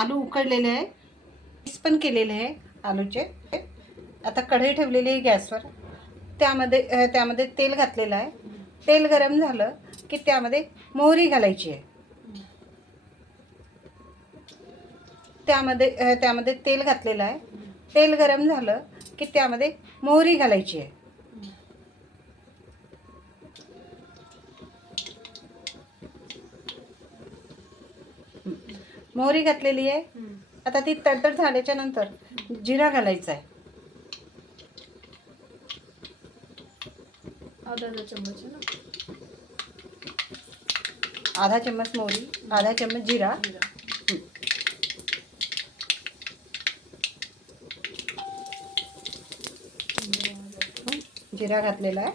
आलू उकडलेले आहे, मिक्स पण केलेले आहे आलूचे. आता कढई ठेवलेली आहे गॅसवर. त्यामध्ये तेल घातलेलं आहे. तेल गरम झालं की त्यामध्ये मोहरी घालायची आहे. त्यामध्ये तेल घातलेलं आहे. तेल गरम झालं की त्यामध्ये मोहरी घालायची आहे. मोहरी घातलेली आहे. आता ती तडतड झाल्याच्या नंतर जिरा घालायचा आहे. आधा चम्मच मोहरी, आधा चम्मच जिरा. जीरा घातलेला है.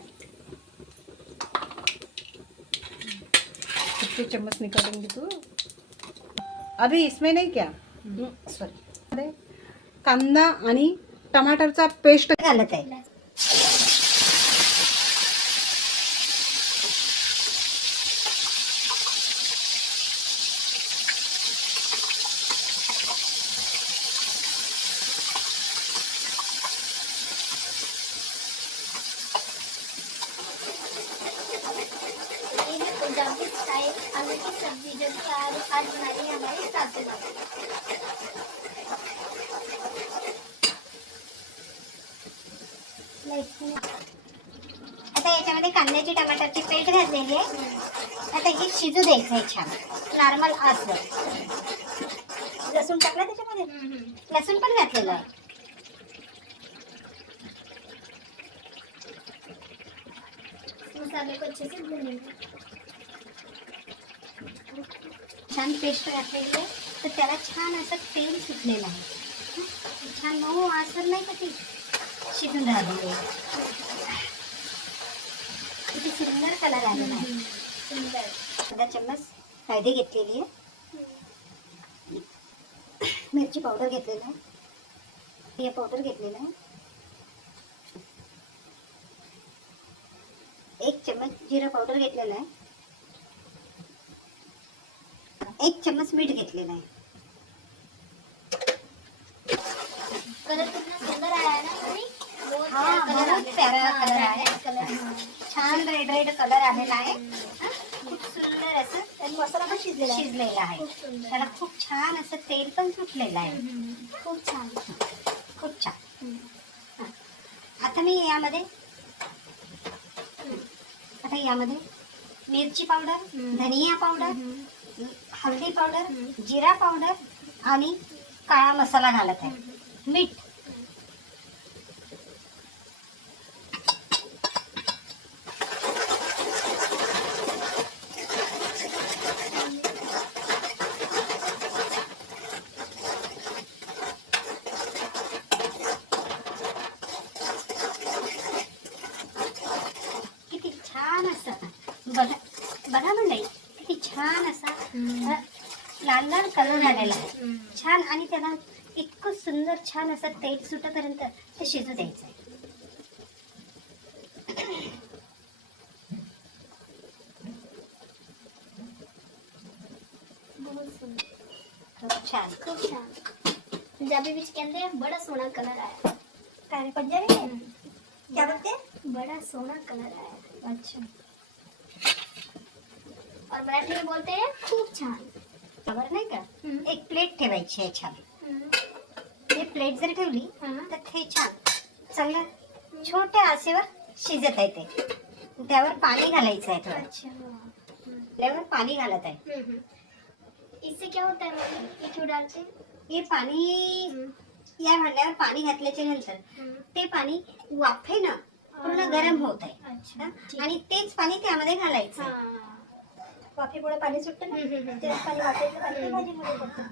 कितने चम्मच निकालेंगे तू? अभी इसमें नहीं क्या सॉरी. कांदा आणि टमाटरचा पेस्ट घालत आहे. पंजाबी स्टाइल आलू की सब्जी जो आज बना रही है हमारी सासू माँ. आता याच्यामध्ये कांद्याची टमाटरची पेस्ट घातलेली आहे. आता हे शिजू द्यायचं आहे छान नॉर्मल आसवर. लसूण टाकला त्याच्यामध्ये, लसूण पण घातलेलं आहे. मसाले को अच्छे से भून लेंगे. छान पेस्ट घातलेली आहे तर त्याला छान असं तेल सुटलेलं आहे. छान मऊ आसर नाही का ती शिजून राहिलेली आहे. किती सुंदर कलर आलेला आहे. सुंदर. अर्धा चम्मच हळदी घेतलेली आहे. मिरची पावडर घेतलेला आहे. हे पावडर घेतलेलं आहे. 1 चम्मच जिरा पावडर घेतलेला आहे. 1 चम्मच मीठ घेतलेला आहे. कलर कितना सुंदर आया है ना मम्मी. बहुत प्यारा कलर आहे. छान रेड रेड कलर आलेला आहे. खूप सुंदर असं मसाला पण शिजलेला आहे. त्याला खूप छान असं तेल पण सुटलेलं आहे. खूप छान खूप छान. आता यामध्ये मिरची पावडर, धनिया पावडर, हळदी पावडर, जिरा पावडर आणि काळा मसाला घालत आहे. मीठ. किती छान असं बघा मंडळी, किती छान असा लाल लाल कलर आलेला आहे. छान. आणि त्याला इतकं सुंदर छान असं तेल सुटेपर्यंत ते शिजू द्यायचं आहे. खूप छान खूप छान. पंजाबी बीच के अंदर बड़ा सोना कलर आया. काय पंजाबी में क्या बोलते हैं? बड़ा सोना कलर आया. अच्छा. और मराठी में बोलते हैं खूप छान. खबर नाही का. एक प्लेट ठेवायची आहे छान. हे प्लेट जर ठेवली तर हे छान चांगलं छोट्या आचेवर शिजत आहे. ते त्यावर पाणी घालायचं आहे थोडं. त्यावर पाणी घालत आहे. इससे क्या होता है मम्मी? ये क्यों डालते हैं? ये पाणी या भांड्यावर पाणी घातल्याच्या नंतर ते पाणी वाफेनं पूर्ण गरम होत आहे. आणि तेच पाणी त्यामध्ये घालायचं. वाफेमुळे पाणी सुटतं ना, तेच पाणी वाफेचं पाणी भाजीमध्ये पडतं.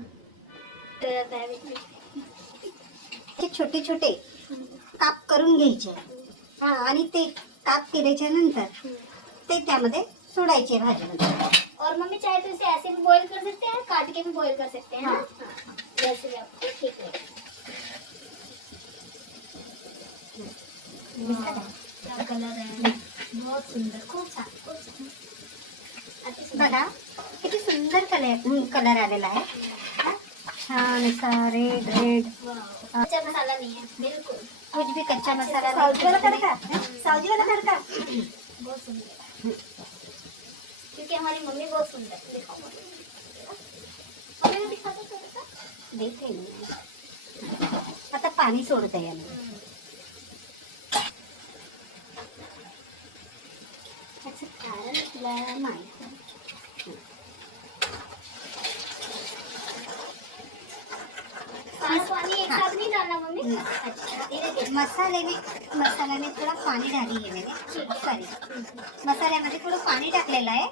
छोटे छोटे काप करून घ्यायचे. आणि ते काप केल्याच्या नंतर ते त्यामध्ये सोडायचे भाजीमध्ये. और मम्मी चाहे तो इसे ऐसे भी बॉईल कर सकते हैं, काट के भी बॉईल कर सकते हैं. जैसे भी आपको ठीक है. क्या कलर है. बहुत सुंदर. खूप छान खूप छान. बघा किती सुंदर कलर आलेला आहे. छान असा रेड रेड। कच्चा मसाला नहीं है बिल्कुल, कुछ भी कच्चा मसाला साउजी वाला नहीं। तड़का, साउजी वाला तड़का। बहुत सुंदर, क्योंकि हमारी मम्मी बहुत सुंदर दिखाओ मम्मी ने दिखा दो तड़का। देते नाही. आता पाणी सोडते याने. त्याचं कारण तुला माहिती. सारा पानी एक साथ नहीं डालना मम्मी। अच्छा मसाले में थोडा पाणी डाली आहे मैंने. सॉरी मसाल्यामध्ये थोडं पाणी टाकलेलं आहे.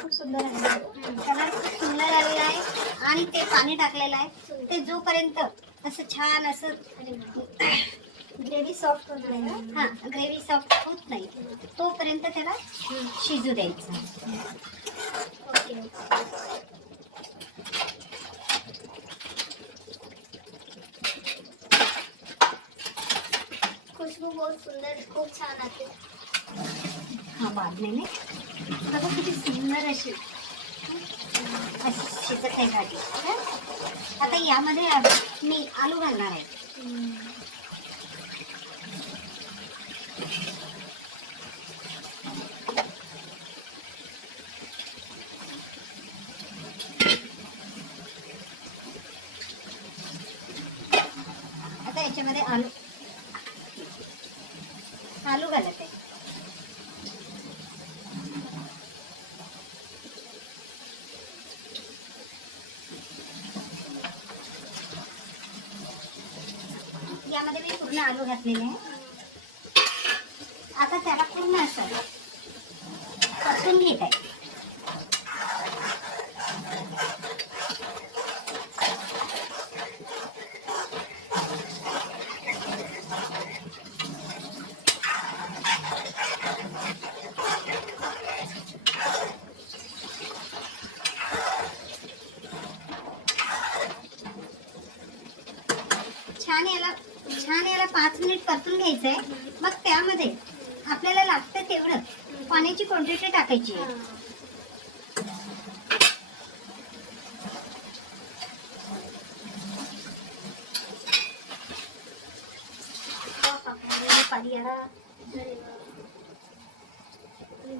खूप सुंदर आहे, कलर खूप सुंदर आलेला आहे आणि ते पाणी टाकलेलं आहे ते जोपर्यंत असं छान असं ग्रेवी सॉफ्ट होत नाही ना. हां ग्रेव्ही सॉफ्ट होत नाही तोपर्यंत त्याला शिजू द्यायचं. ओके खुशबू बहुत सुंदर, खूप छान आते. हा बाजूने बघा किती सुंदर अशी शिजत आहे भाजी. आता यामध्ये मी आलू घालणार आहे. आता याच्यामध्ये आलू घालत आहे. यामध्ये मी पूर्ण आलू घातलेले आहे. आता त्याला पूर्ण असं परतून घेत आहे. छान याला 5 मिनिट परतून घ्यायचंय. मग त्यामध्ये आपल्याला लागतं तेवढं पाण्याची क्वांटिटी टाकायची आहे. पानी आ रहा,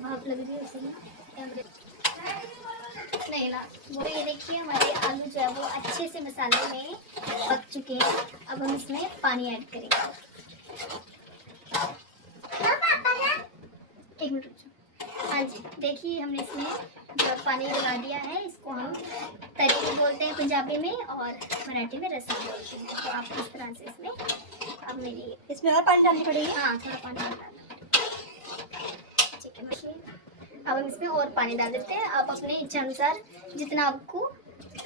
भाप लग रही है उसे ना नहीं ना. वो ये देखिए हमारे आलू जो है वो अच्छे से मसाले में पक चुके हैं. अब हम इसमें पानी ऐड करेंगे. एक मिनट रुक जाओ. हाँ जी देखिए हमने इसमें जो पानी लगा दिया है. इसको हम तरी बोलते हैं पंजाबी में और मराठी में रसा बोलते हैं. तो आप इस तरह से इसमें अब मेरी इसमें और पानी डालनी पड़ेगी. हाँ थोड़ा पानी डालना. ठीक है मशीन. अब हम इसमें और पानी डाल देते हैं. आप अपने इच्छा अनुसार जितना आपको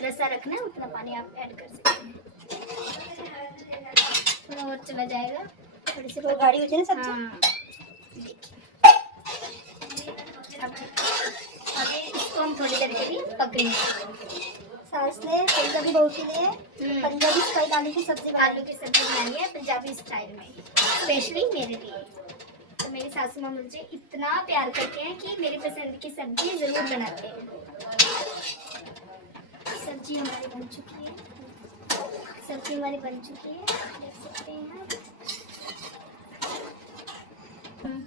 रसा रखना है उतना पानी आप ऐड कर सकते हैं. थोड़ा और चला जाएगा. थोड़ी सी तो गाढ़ी हो जाए ना सब्जी. हाँ अभी इसको हम थोड़ी देर के लिए पकड़ेंगे. सास ने पंजाबी बहू के लिए पंजाबी स्टाइल आलू की सब्जी आलू की सब्जी बनानी है पंजाबी स्टाइल में स्पेशली मेरे लिए. तो मेरी सासू माँ मुझे इतना प्यार करते हैं कि मेरी पसंद की सब्जी ज़रूर बनाते हैं. सब्जी हमारी बन चुकी है. सब्जी हमारी बन चुकी है देख सकते हैं आप.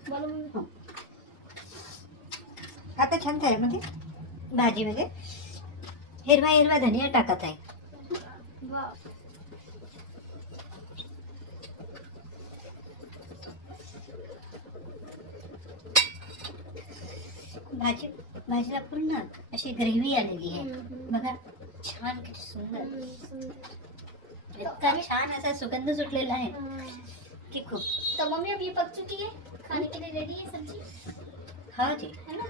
बोलो मम्मी. आता छान त्यामध्ये भाजीमध्ये हिरवा धनिया टाकत आहे. वाह भाजीला पूर्ण अशी ग्रेव्ही आलेली आहे. बघा छान किती सुंदर इतका छान असा सुगंध सुटलेला आहे की खूप. तो मम्मी अब ये पक चुकी है, खाने के लिए रेडी है सब्जी हा जी है ना.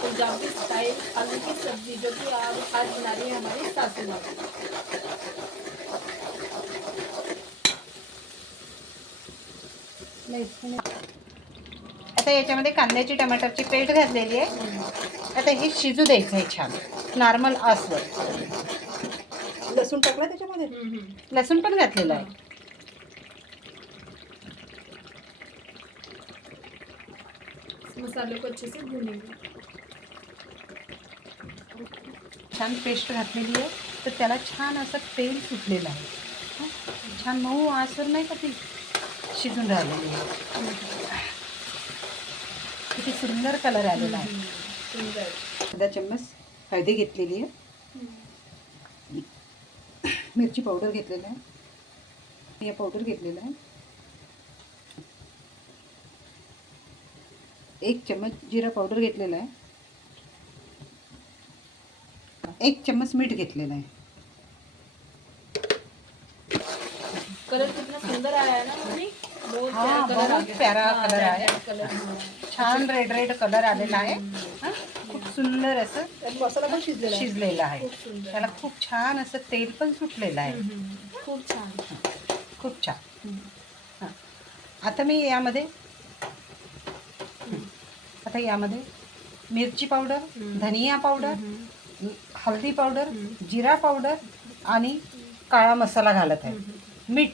पंजाबी स्टाइल आलू की सब्जी जो कि आज बना रही है हमारी सासू माँ. आता याच्यामध्ये कांद्याची टमाटरची पेस्ट घातलेली आहे. आता हे शिजू द्यायचं आहे छान नॉर्मल आसवर. लसूण टाकला त्याच्यामध्ये. लसूण पण घातलेलं आहे. मसाले को अच्छे से भूनेंगे. छान पेस्ट घातलेली आहे तर त्याला छान असं तेल सुटलेलं आहे. छान मऊ आसवर नाही का ती शिजून राहिलेली आहे. किती सुंदर कलर आलेला आहे. सुंदर. अर्धा चम्मच हळदी घेतलेली आहे. मिरची पावडर घेतलेला आहे. या पावडर घेतलेला आहे. 1 चम्मच जिरा पावडर घेतलेला आहे. 1 चम्मच मीठ घेतलेलं आहे. कलर कितना सुंदर आया है ना मम्मी. बहुत हाँ, प्यारा कलर आ बहुत गया. प्यारा हाँ, कलर आया. red colour. छान रेड कलर आलेला आहे. हा, खूप सुंदर असं मसाला पण शिजलेला आहे. शिजलेला आहे. खूप सुंदर. त्याला खूप छान असं तेल पण सुटलेलं आहे. खूप छान. खूप छान. हां आता मी यामध्ये मिरची पावडर, धनिया पावडर, हळदी पावडर, जिरा पावडर आणि काळा मसाला घालत आहे. मीठ.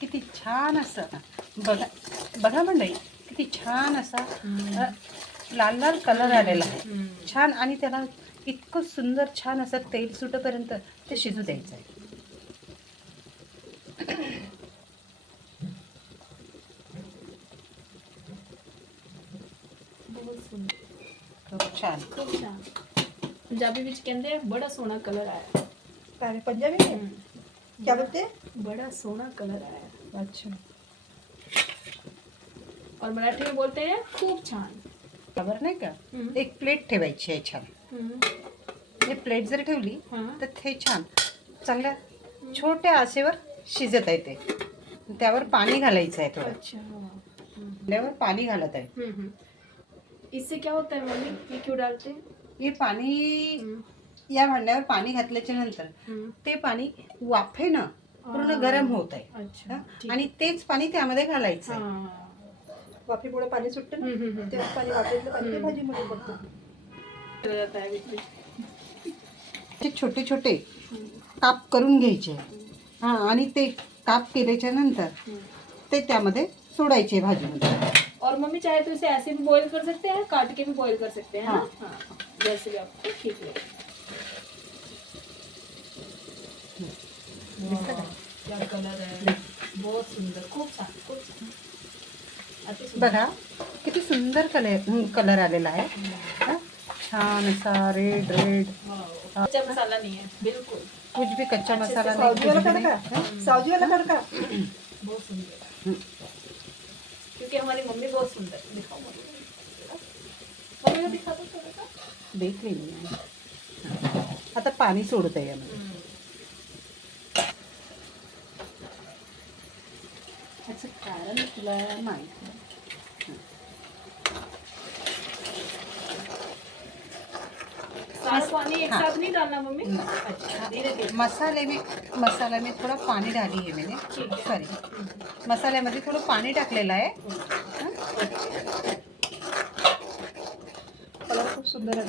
किती छान असं बघा मंडळी, किती छान असा लाल लाल कलर आलेला आहे. छान. आणि त्याला इतकं सुंदर छान असं तेल सुटेपर्यंत ते शिजू द्यायचं आहे. बहुत सुंदर. खूप छान. खूप छान. पंजाबी ਵਿੱਚ ਕਹਿੰਦੇ बड़ा सोना कलर आया. अरे पंजाबी में क्या बोलते हैं? बड़ा सोना कलर आया. अच्छा. और मराठी में बोलते हैं खूप छान. बरोबर नाही का. एक प्लेट ठेवायची आहे छान. हे प्लेट जर ठेवली तर ते छान चांगल्या छोट्या आचेवर शिजत आहे. ते त्यावर पाणी घालायचं आहे. थोडं अच्छा. त्यावर पाणी घालत आहे. इससे क्या होता है मम्मी, ये क्यों डालते हैं? हे पाणी या भांड्यावर पाणी घातल्याच्या नंतर ते पाणी वाफेनं पूर्ण गरम होत आहे. अच्छा. हा? आणि तेच पाणी त्यामध्ये घालायचं आहे. हाँ. वाफेमुळे पाणी सुटतं ना, तेव्हा पाणी वाफेतलं पाणी ते भाजीमध्ये पडतं. चला जाता है बीच में. ते छोटे छोटे काप करून घ्यायचे. हां आणि ते काप केल्याच्या नंतर ते त्यामध्ये सोडायचे भाजीमध्ये. और मम्मी चाहे तो इसे ऐसे भी बॉईल कर सकते हैं, काट के भी बॉईल कर सकते हैं. हाँ. हाँ, जैसे भी आपको ठीक लगे. क्या कलर है. बहुत सुंदर. खूप छान. खूप छान. अति सुंदर. बघा किती सुंदर कलर आलेला आहे. हां छान असा रेड. कच्चा मसाला नहीं है बिल्कुल. कुछ भी कच्चा मसाला सावजी वाला नहीं. तड़का, सावजी वाला तड़का. बहुत सुंदर. क्योंकि हमारी मम्मी बहुत सुंदर. दिखाओ मम्मी को दिखा दो थोड़ा सा. देख लेंगे. आता पाणी सोडत आहे यामध्ये. याचं कारण तुला माहिती आहे. सारा पानी एक साथ नहीं डालना मम्मी. अच्छा. धीरे धीरे. मसाला में थोड़ा पानी डाली है मैंने. ठीक है. सॉरी मसाल्यामध्ये थोडं पाणी टाकलेलं आहे. कलर खूप सुंदर आहे.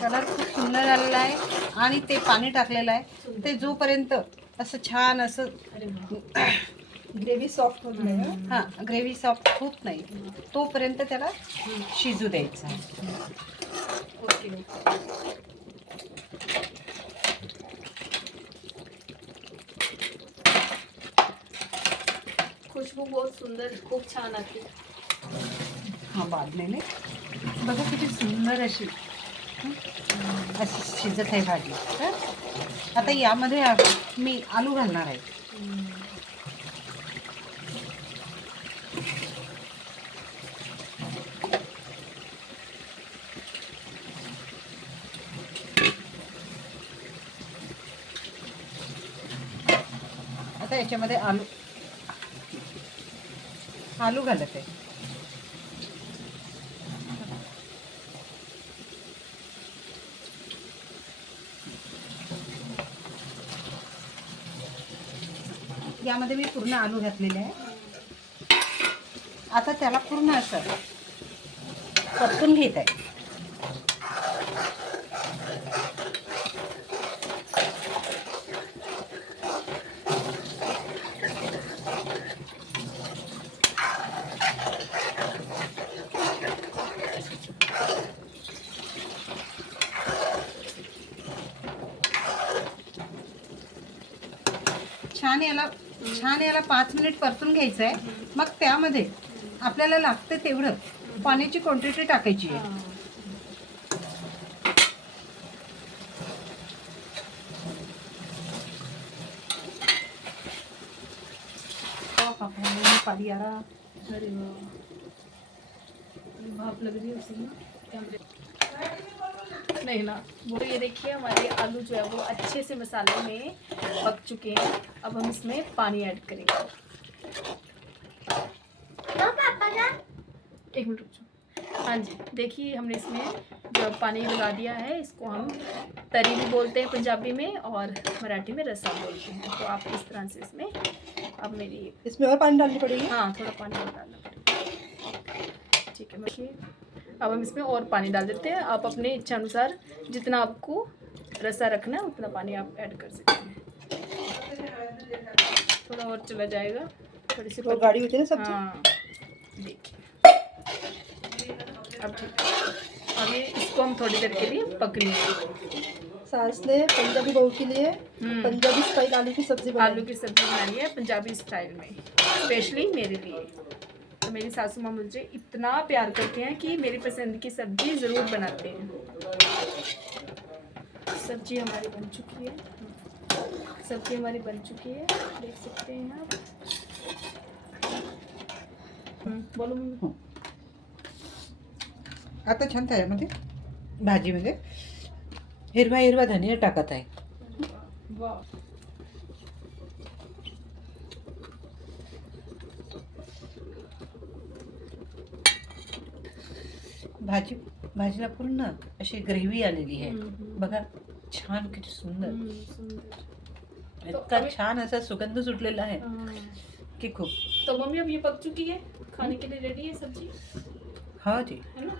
कलर खूप सुंदर आलेला आहे. आणि ते पाणी टाकलेलं आहे ते जोपर्यंत असं छान असं अरे वाह. ग्रेव्ही सॉफ्ट होत नाही ना. हां ग्रेव्ही सॉफ्ट होत नाही तोपर्यंत त्याला शिजू द्यायचं आहे. ओके. खुशबू बहुत सुंदर. खूप छान आती. हां बाजलेले बघा किती सुंदर अशी अशी शिजत आहे भाजी. आता यामध्ये मी आलू घालणार आहे. आता याच्यामध्ये आलू आलू घालत आहे. यामध्ये मी पूर्ण आलू घातलेले आहे. आता त्याला पूर्ण असं परतून घेत आहे. छान याला 5 मिनिट परतून घ्यायचं आहे. मग त्यामध्ये आपल्याला लागतं तेवढं पाण्याची क्वांटिटी टाकायची आहे. पानी आ रहा. अरे वाह, भाप लग रही है उसी में कैमरे नहीं ना. वो ये देखिए हमारे आलू जो है वो अच्छे से मसाले में पक चुके हैं. अब हम इसमें पानी ऐड करेंगे. एक मिनट रुक जाओ. हाँ जी, देखिए हमने इसमें जो पानी लगा दिया है, इसको हम तरी भी बोलते हैं पंजाबी में और मराठी में रसा बोलते हैं. तो आप इस तरह से इसमें अब मेरी इसमें और पानी डालनी पड़ेगी. हाँ थोड़ा पानी और डालना पड़ेगा. ठीक है. देखिए अब हम इसमें और पानी डाल देते हैं. आप अपने इच्छा अनुसार जितना आपको रसा रखना है उतना पानी आप ऐड कर सकते हैं. थोड़ा और चला जाएगा. थोड़ी सी गाढ़ी होती है ना सब्जी. हाँ देखिए अब ठीक है. अब ये इसको हम थोड़ी देर के लिए पकने देंगे. सास ने पंजाबी बहू के लिए पंजाबी स्टाइल आलू की सब्जी आलू की सब्जी बनानी है पंजाबी स्टाइल में, स्पेशली मेरे लिए. तो मेरी सासू माँ मुझे इतना प्यार करते हैं कि मेरी पसंद की सब्जी ज़रूर बनाते हैं. सब्जी हमारी बन चुकी है. सब्जी हमारी बन चुकी है, देख सकते हैं आप. बोलो मम्मी. आता छान त्याच्यामध्ये भाजीमध्ये हिरवा धनिया टाकत आहे. वाह. भाजीला पूर्ण अशी ग्रेव्ही आलेली आहे. बघा छान, किती सुंदर. सुंदर. इतका छान असा सुगंध सुटलेला आहे की खूप. तो मम्मी अब ये पक चुकी है, खाने के लिए रेडी है सब्जी. हाँ जी. है ना.